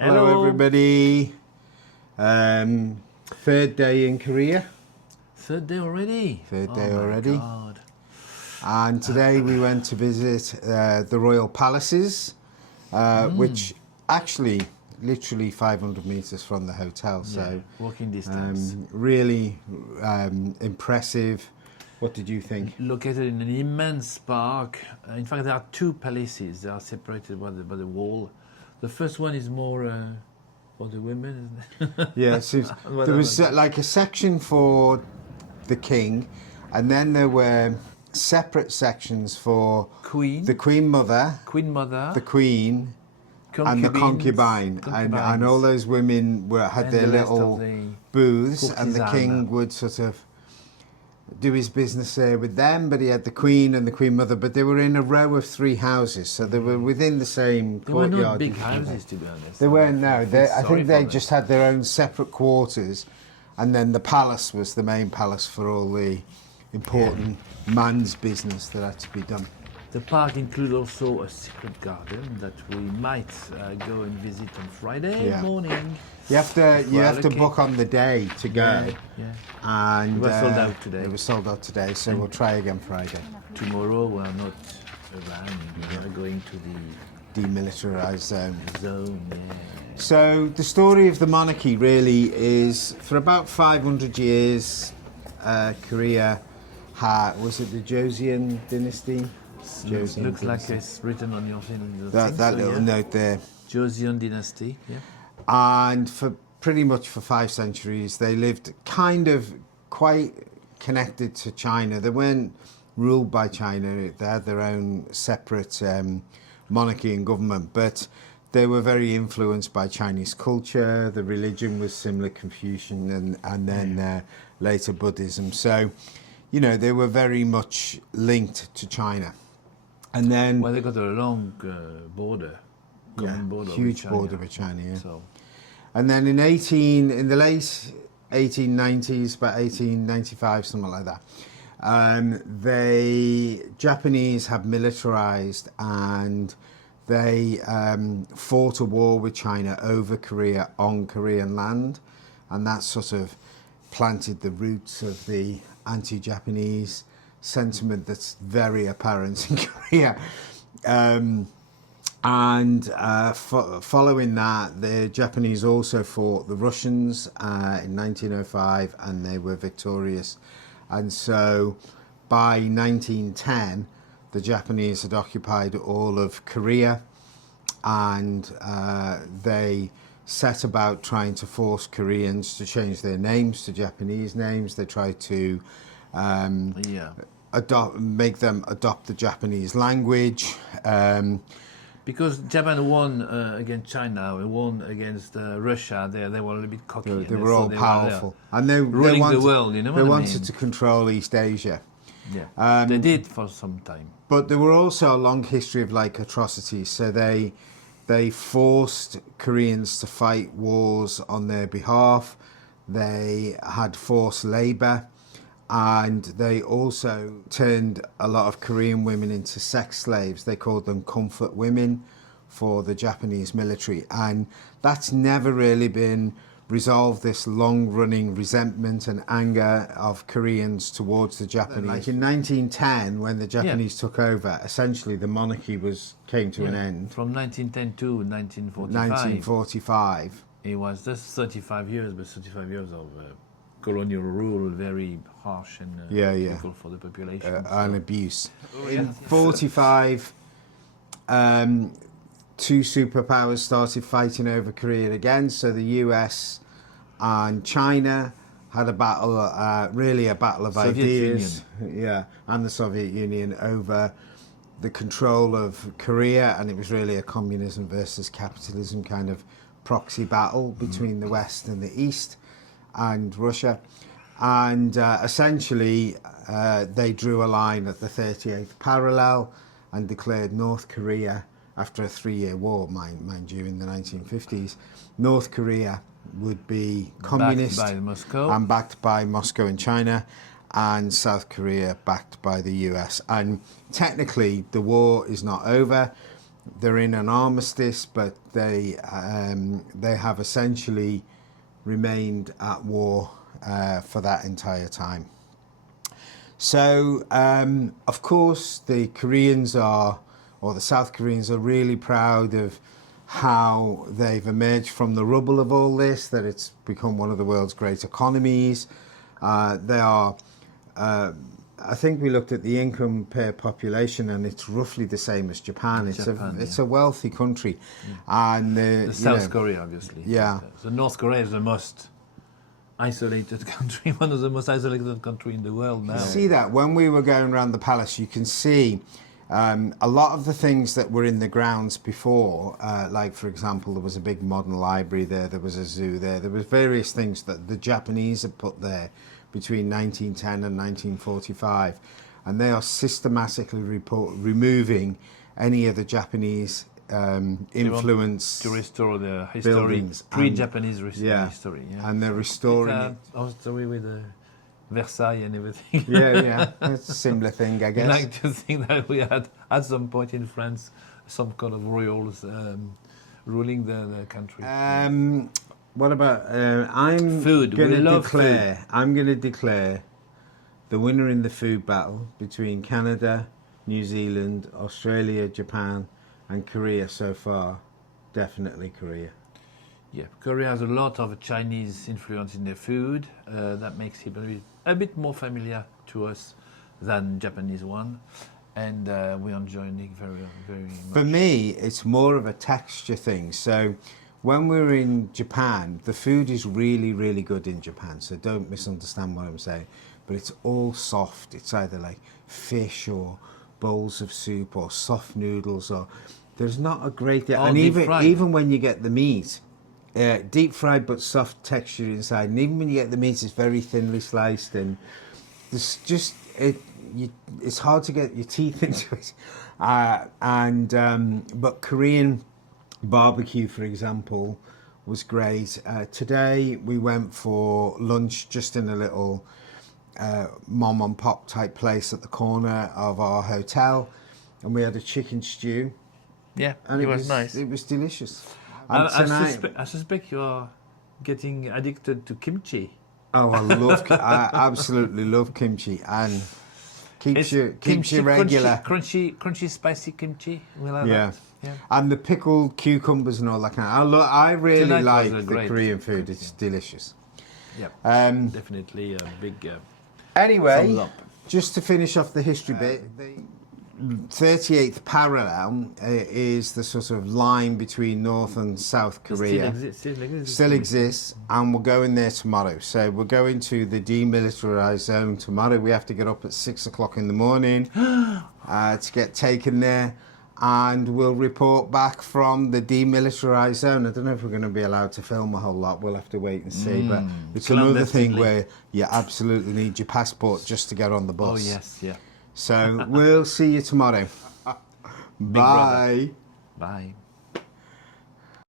Hello, everybody. Third day in Korea. Third day already? Third day already. God. And today we went to visit the royal palaces, which actually literally 500 meters from the hotel. So walking distance. Really impressive. What did you think? Located in an immense park. In fact, there are two palaces. They are separated by the wall. The first one is more for the women, isn't it? Yeah, so there was like a section for the king, and then there were separate sections for the Queen Mother, the Queen, and the concubine. And all those women had their little booths, and the king would sort of do his business there with them, but he had the Queen and the Queen Mother, but they were in a row of 3 houses, so they were within the same courtyard. They were not big houses, to be honest. They weren't, no. I think they just had their own separate quarters, and then the palace was the main palace for all the important man's business that had to be done. The park includes also a secret garden that we might go and visit on Friday morning. You have to book on the day to go. And it was sold out today. It was sold out today, so we'll try again Friday. Tomorrow we're not around. We're going to the demilitarized zone. Yeah. So the story of the monarchy really is, for about 500 years, Korea had, was it the Joseon dynasty? Looks like it's written on your thing. That little note there. Joseon dynasty, And for pretty much for 5 centuries, they lived kind of quite connected to China. They weren't ruled by China. They had their own separate monarchy and government, but they were very influenced by Chinese culture. The religion was similar, Confucian, and then later Buddhism. So, you know, they were very much linked to China. And then, well, they got a long border, huge border with China. So. And then in the late 1890s, about 1895, something like that, the Japanese had militarized, and they fought a war with China over Korea on Korean land, and that sort of planted the roots of the anti-Japanese sentiment that's very apparent in Korea. Following that, the Japanese also fought the Russians in 1905, and they were victorious. And so by 1910, the Japanese had occupied all of Korea, and they set about trying to force Koreans to change their names to Japanese names. They tried to make them adopt the Japanese language. Because Japan won against China, won against Russia, they were a little bit cocky. They were all powerful. And they ruling the world, you know what I mean? They wanted to control East Asia. Yeah, they did for some time. But there were also a long history of like atrocities. So they forced Koreans to fight wars on their behalf. They had forced labour. And they also turned a lot of Korean women into sex slaves. They called them comfort women for the Japanese military. And that's never really been resolved, this long-running resentment and anger of Koreans towards the Japanese. Like in 1910, when the Japanese took over, essentially the monarchy came to an end. From 1910 to 1945. 1945. It was just 35 years, but 35 years of colonial rule, very harsh and difficult for the population. And abuse. In 45, 2 superpowers started fighting over Korea again. So the US and China had a battle, really a battle of ideas. And the Soviet Union over the control of Korea, and it was really a communism versus capitalism kind of proxy battle between the West and the East and Russia. And essentially they drew a line at the 38th parallel and declared North Korea, after a 3-year war, mind you, in the 1950s, North Korea would be communist backed by Moscow. And backed by Moscow and China, and South Korea backed by the US. And technically the war is not over. they're in an armistice, but they have essentially remained at war for that entire time. So, of course, the Koreans or the South Koreans are really proud of how they've emerged from the rubble of all this, that it's become one of the world's great economies. They are, I think we looked at the income per population, and it's roughly the same as Japan. It's a wealthy country. And the South Korea, obviously. Yeah. So North Korea is the most isolated country, one of the most isolated country in the world now. You see that when we were going around the palace, you can see a lot of the things that were in the grounds before, like for example, there was a big modern library there was a zoo there was various things that the Japanese had put there between 1910 and 1945, and they are systematically removing any of the Japanese influence to restore the history, buildings, pre-Japanese history. Yeah. And they're restoring it. Our story with Versailles and everything. Yeah, it's a similar thing, I guess. I like to think that we had at some point in France some kind of royals ruling the country. What about I'm food? going to declare the winner in the food battle between Canada, New Zealand, Australia, Japan, and Korea so far. Definitely Korea. Yeah, Korea has a lot of Chinese influence in their food. That makes it a bit more familiar to us than Japanese one, and we enjoy it very, very much. For me, it's more of a texture thing. So when we're in Japan, the food is really, really good in Japan. So don't misunderstand what I'm saying. But it's all soft. It's either like fish or bowls of soup or soft noodles, or there's not a great deal. And even when you get the meat, deep fried but soft texture inside, and even when you get the meat, it's very thinly sliced, and there's just it's hard to get your teeth into it. But Korean barbecue, for example, was great. Today we went for lunch just in a little mom and pop type place at the corner of our hotel, and we had a chicken stew. Yeah, and it was nice. It was delicious. I suspect you are getting addicted to kimchi. Oh, I absolutely love kimchi, and keeps you regular. Crunchy, spicy kimchi. We like that. Yeah. And the pickled cucumbers and all that kind of. I really like the Korean food. It's delicious. Yeah, definitely a big. Anyway, just to finish off the history bit, the 38th parallel is the sort of line between North and South Korea. Still exists, and we're going there tomorrow. So we're going to the demilitarized zone tomorrow. We have to get up at 6 o'clock in the morning to get taken there, and we'll report back from the demilitarized zone. I don't know if we're going to be allowed to film a whole lot. We'll have to wait and see. But it's another thing where you absolutely need your passport just to get on the bus. Oh yes, yeah. So we'll see you tomorrow. Bye. Bye.